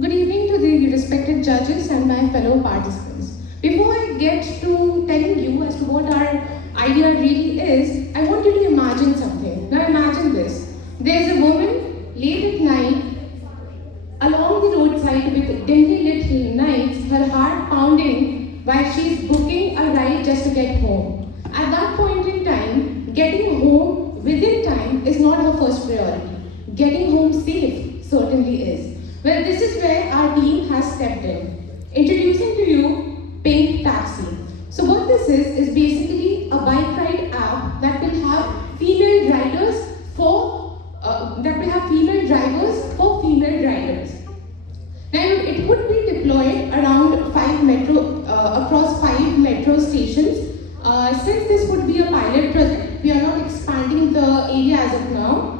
Good evening to the respected judges and my fellow participants. Before I get to telling you as to what our idea really is, I want you to imagine something. Now imagine this. There's a woman late at night along the roadside with dimly lit nights, her heart pounding while she's booking a ride just to get home. At that point in time, getting home within time is not her first priority. Getting home safe certainly is. Well, this is where our team has stepped in. Introducing to you Pink Taxi. So what this is basically a bike ride app that will have female riders for female riders. Now it would be deployed around across 5 metro stations. Since this would be a pilot project, we are not expanding the area as of now.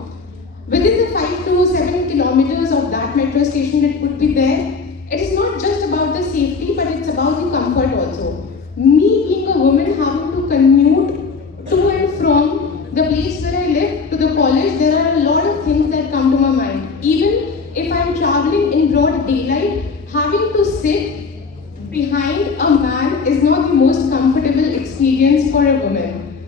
Within the 5 to 7 kilometers of that metro station that would be there, it is not just about the safety, but it's about the comfort also. Me being a woman having to commute to and from the place where I live to the college, there are a lot of things that come to my mind. Even if I'm traveling in broad daylight, having to sit behind a man is not the most comfortable experience for a woman.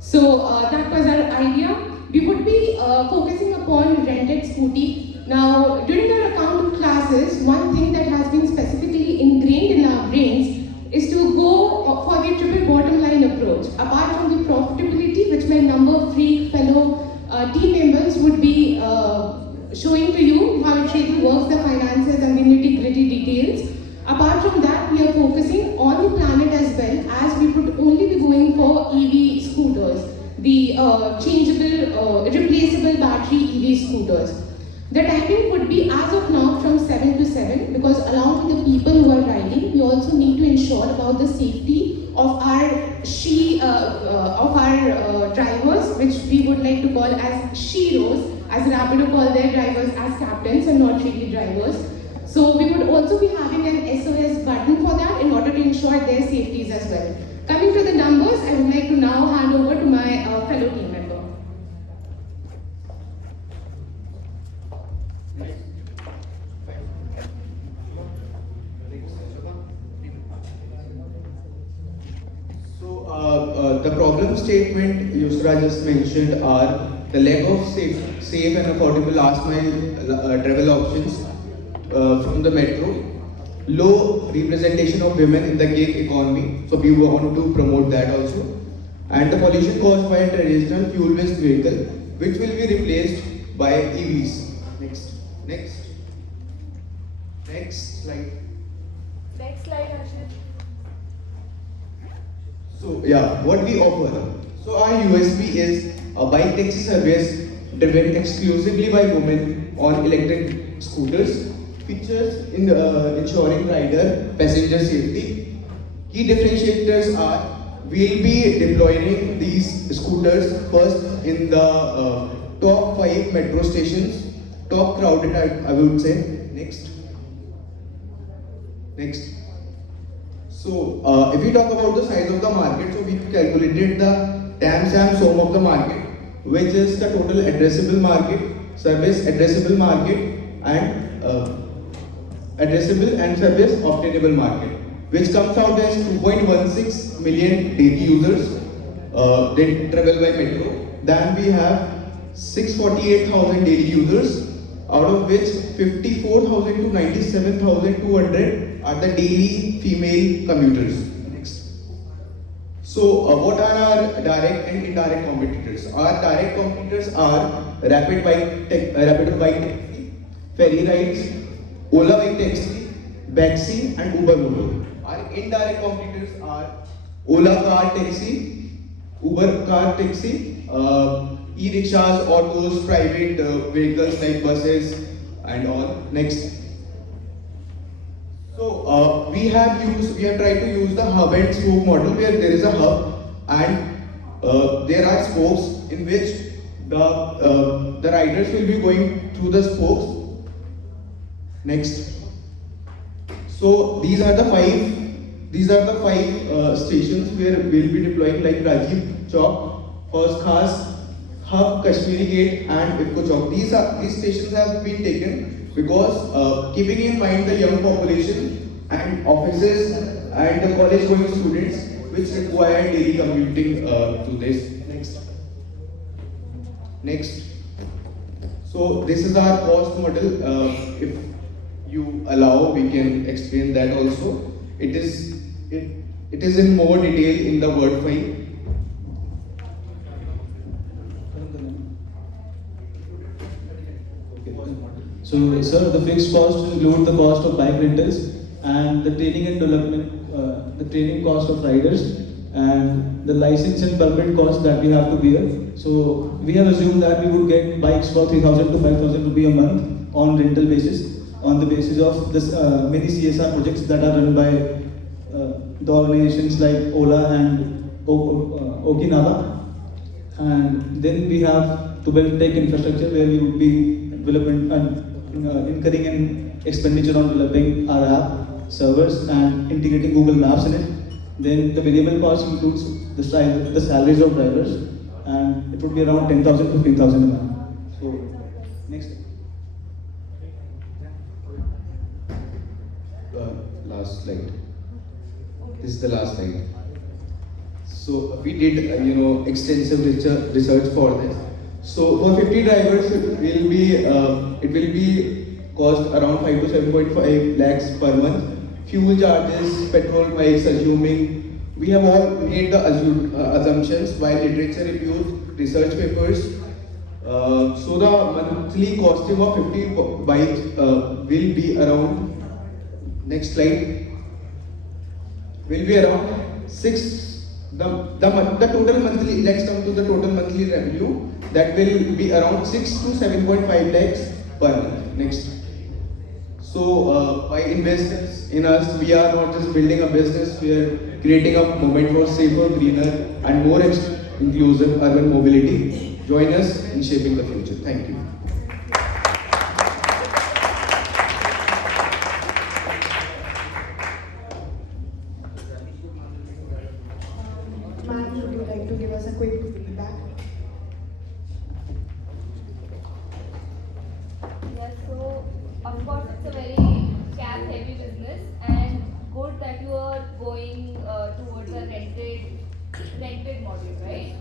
So that was our idea. We would be focusing upon rented scooty. Now, during our accounting classes, one thing that has been specifically ingrained in our brains is to go for the triple bottom line approach. Apart from the profitability, which my number three fellow team members would be showing to you how it really works, the finances and the nitty-gritty details. Apart from that, we are focusing on the planet as well, as we would only be going for EV scooters, the replaceable battery EV scooters. The timing would be as of now from 7 to 7, because along with the people who are riding, we also need to ensure about the safety of our drivers, which we would like to call as sheroes, as Rapido call their drivers as captains and not really drivers. So we would also be having an SOS button for that in order to ensure their safeties as well. Coming to the numbers, I would like to now hand over to my fellow team member. The problem statement Yusra just mentioned are the lack of safe and affordable last mile travel options from the metro, low representation of women in the gig economy, so we want to promote that also, and the pollution caused by a traditional fuel-based vehicle, which will be replaced by EVs. Next slide. Next slide, Harshit. So yeah, what we offer. So our USP is a bike taxi service driven exclusively by women on electric scooters. Features in ensuring rider passenger safety. Key differentiators are we'll be deploying these scooters first in the top 5 metro stations, top crowded I would say. Next. So, if we talk about the size of the market, so we calculated the TAM SAM of the market, which is the total addressable market, service addressable market, and addressable and service obtainable market, which comes out as 2.16 million daily users they travel by metro. Then we have 648,000 daily users, out of which 54,000 to 97,200 are the daily female commuters. Next. So, what are our direct and indirect competitors? Our direct competitors are Rapido Bike Taxi, Ferry Rides, Ola Bike Taxi, Baxi, and Uber Moto. Our indirect competitors are Ola Car Taxi, Uber Car Taxi, e-rickshaws, autos, private vehicles like buses, and all. Next. So we have tried to use the hub and spoke model, where there is a hub and there are spokes in which the riders will be going through the spokes. Next. So these are the five stations where we'll be deploying, like Rajiv Chowk, First Khas, Hub, Kashmiri Gate, and IFCO Chowk. These stations have been taken because keeping in mind the young population and offices and the college-going students which require daily commuting to this. Next. So this is our cost model. If you allow, we can explain that also. It is in more detail in the word file. So, sir, the fixed cost include the cost of bike rentals and the training and development, the training cost of riders, and the license and permit cost that we have to bear. So, we have assumed that we would get bikes for 3,000 to 5,000 rupee a month on rental basis, on the basis of this many CSR projects that are run by the organizations like Ola and Okinawa. And then we have to build tech infrastructure where we would be developing and incurring an expenditure on developing our app, servers, and integrating Google Maps in it. Then the variable cost includes the salaries of drivers, and it would be around 10,000 to 15,000 a month. So, next. Last slide. This is the last slide. So we did, extensive research for this. So for 50 drivers, it will be cost around 5 to 7.5 lakhs per month. Fuel charges, petrol bikes, assuming we have all made the assumptions while literature reviews, research papers. So the monthly costing of 50 bikes will be around. Next slide. Will be around 6. The total monthly, let's come to the total monthly revenue, that will be around 6 to 7.5 lakhs per month. Next. So by investors in us, we are not just building a business, we are creating a movement for safer, greener, and more inclusive urban mobility. Join us in shaping the future. Thank you. Ma'am, would you like to give us a quick feedback? Yes, so of course it's a very cap heavy business and good that you are going towards a rented model, right?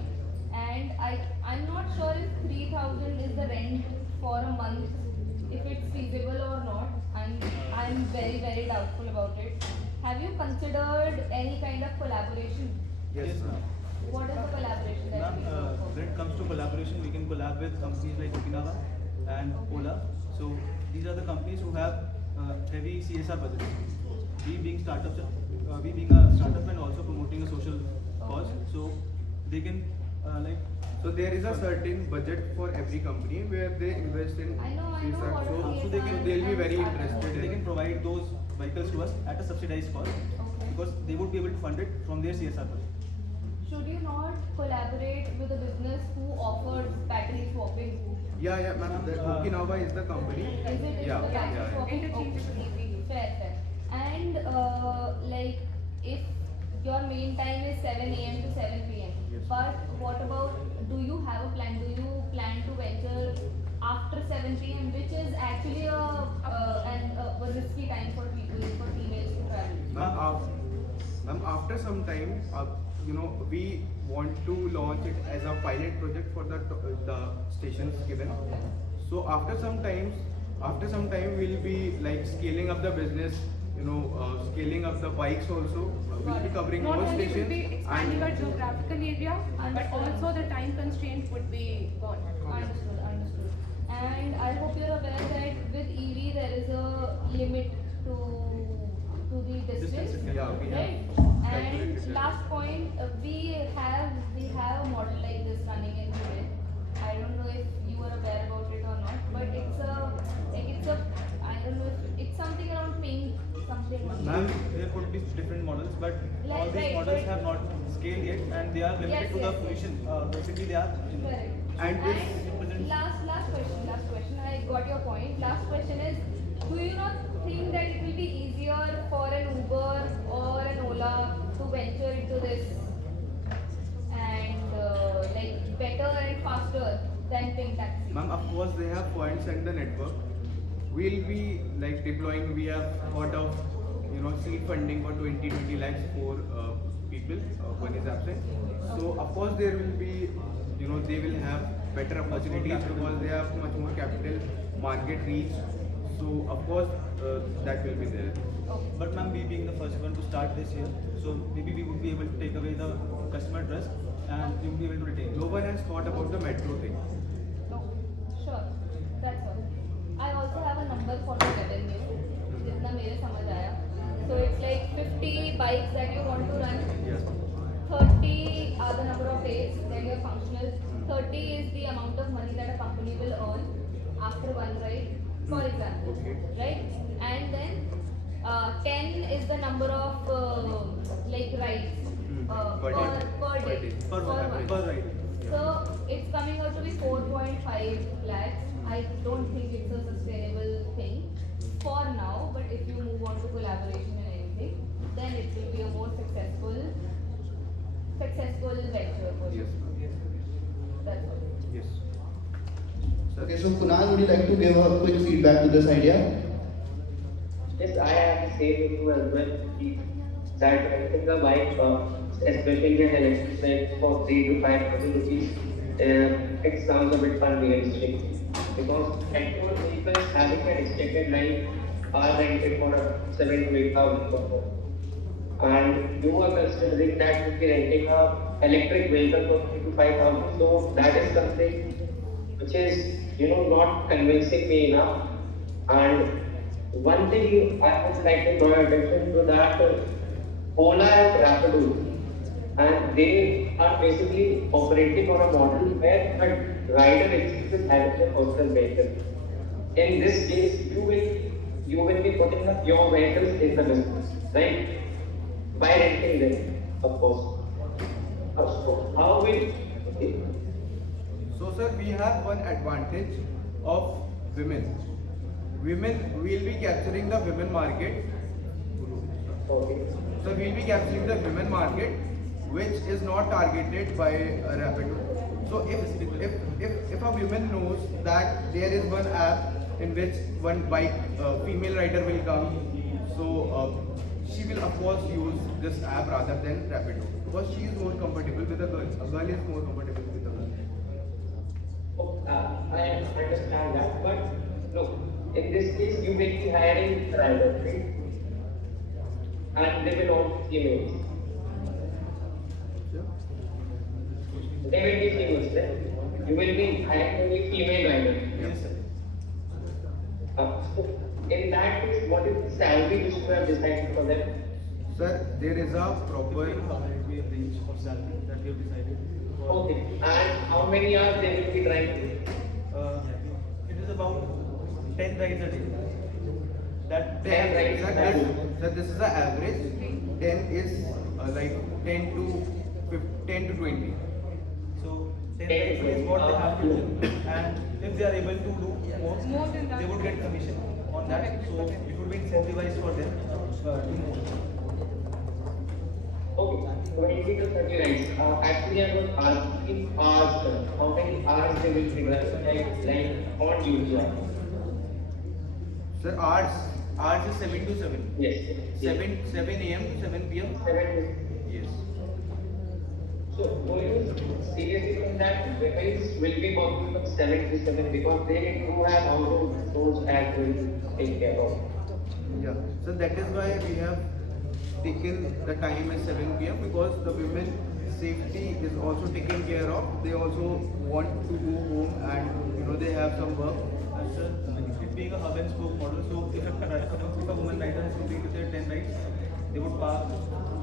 And I'm not sure if 3,000 is the rent for a month, if it's feasible or not. I'm very doubtful about it. Have you considered any kind of collaboration? Yes, ma'am. What is the collaboration that we Ma'am, work when it comes to collaboration, we can collab with companies like Okinawa and Ola. So these are the companies who have heavy CSR budgets. We being startups, we being a startup and also promoting a social cause, so they can So there is a certain budget for every company where they invest in I know what CSR. it so is. they can they'll be very Startup. interested they in. can provide those vehicles to us at a subsidized cost Okay. because they would be able to fund it from their CSR budget. Should you not collaborate with a business who offers battery swapping? Yeah, ma'am. The Okinawa is the company. Is it Yeah, the battery yeah. swapping? Okay. Fair. And like if your main time is 7 a.m. to 7 p.m. Yes. But what about, do you have a plan? Do you plan to venture after 7 p.m., which is actually a risky time for people, for females to travel? Ma'am, after some time, we want to launch it as a pilot project for the stations given. So after some time, we'll be like scaling up the business. Scaling up the bikes also. We'll be covering Not more only will stations. be expanding our geographical area, but also the time constraint would be gone. Understood. And I hope you're aware that with EV there is a limit to the distance, Yeah, we have right? calculated And that. last point, we have a model like this running in Dubai. I don't know if you are aware about it or not, but I don't know if it's something around pink something. Ma'am, there could be different models, but all these Right, models but- have not scaled yet, and they are limited Yes, to the yes. position. Basically, they are. Correct. And this represents- last question. I got your point. Last question is, do you not think that it will be easier for an Uber or an Ola to venture into this and like better and faster than Pink Taxi? Ma'am, of course they have points in the network. We'll be like deploying. We have thought of seed funding for 20 lakhs for people. One is absent. So of course there will be they will have better opportunities because they have much more capital market reach. So of course that will be there. But ma'am, we being the first one to start this year, so maybe we would be able to take away the customer trust and we would be able to retain. No one has thought about the metro thing. No. Sure. That's all. I also have a number for the revenue. जितना मेरे समझ आया. So it's like 50 bikes that you want to run. Yes. 30 are the number of days that you are functional. 30 is the amount of money that a company will earn after one ride, for example. Okay. Right? And then 10 is the number of like rides Per day. per day. Per one. per ride. So it's coming out to be 4.5 lakhs. I don't think it's a sustainable thing for now, but if you move on to collaboration and anything, then it will be a more successful venture for you. Yes. That's all. Yes. Sir. Okay, so Kunal, would you like to give a quick feedback to this idea? Yes, I have the same issue as well. That I think a bike, especially an electric bike for 3 to 5,000 rupees, it sounds a bit unrealistic. Because petrol vehicles having an extended life are rented for 7 to 8,000 per month. And you are considering that you'll be renting a electric vehicle for 3 to 5,000. So that is something which is not convincing me enough. And one thing I would like to draw your attention to that Ola and Rapido, and they are basically operating on a model where the rider itself is having a personal vehicle. In this case, you will be putting up your vehicles in the business, right? By renting them, of course. So how will So sir, we have one advantage of women. Women will be capturing the women market. okay. So we'll be capturing the women market, which is not targeted by Rapido. So if a woman knows that there is one app in which one bike female rider will come, so she will of course use this app rather than Rapido because she is more comfortable with a girl. A girl is more comfortable with a girl. I understand that, but look, in this case, you will be hiring drivers, right? And they will all be females. They will be females, right? You will be hiring only female drivers. Yes, sir. So, in that case, what is the salary which you have decided for them? Sir, there is a proper Range of salary that we have decided. Okay, and how many hours they will be driving? It is about 10 rides a day. That 10 rides. Sir, this is the average. 10 is like 10 to 20. So 10 rides is what they have to do, and if they are able to do more, than that. they would get commission on that. So it would be incentivized for them to do more. Okay, 20 to 30 rides. Actually, I was asking hours, how many hours they will be driving, like on duty. Sir, hours is 7 to 7. Yes. 7 a.m. to 7 p.m. 7. Yes. So, do you seriously think that women will be working from 7 to 7 because they do have household chores and will take care of? Yeah. So that is why we have taken the time as 7 p.m. because the women safety is also taken care of. They also want to go home and they have some work. And sir, it being a hub and spoke model, so if a woman rider has completed their 10 rides, they would park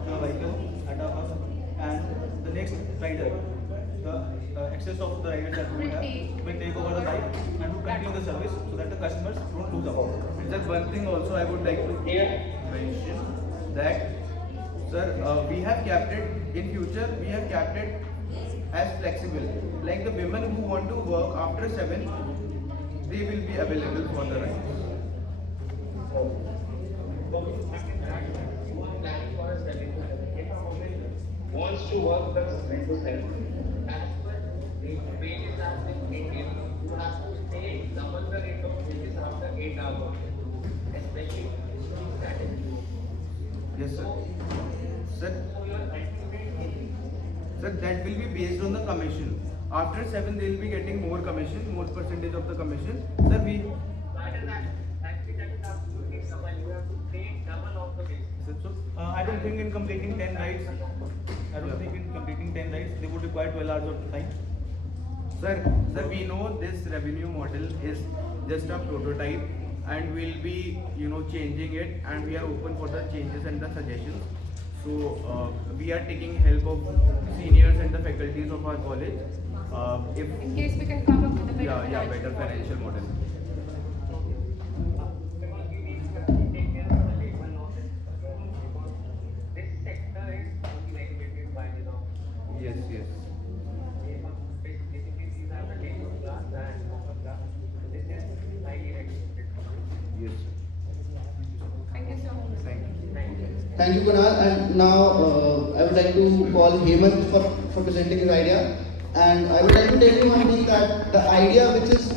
the vehicle at our hub, and the next rider, the excess of the riders that we have, will take over the bike and will continue the service so that the customers don't lose out. And just one thing also I would like to mention that, sir, we have kept it in future. We have kept it as flexible. Like the women who want to work after 7, they will be available for the rides. wants to work with 7 to 7. As per the wages as in India, you have to pay double the rate of wages after 8 hours, especially that is Yes, sir. Sir, so your ultimate sir, that will be based on the commission. After 7, they will be getting more commission, more percentage of the commission. Sir, we. that is actually that is absolutely common. You have to pay double of the wages. So, I don't think in completing 10 rides, they would require 12 hours of time. sir, we know this revenue model is just a prototype, and we'll be, changing it, and we are open for the changes and the suggestions. So, we are taking help of seniors and the faculties of our college. If In case we can come up with a better. better financial model. Because we need to take care of the labor law because this sector is only regulated by the law. Yes, yes. Basically, these are the labor class and upper class. So this is highly regulated. Yes, sir. Thank you so much. Thank you. Thank you. Thank you, Kunal. And now I would like to call Hemant for presenting his idea. And I would like to tell you one thing, that the idea which is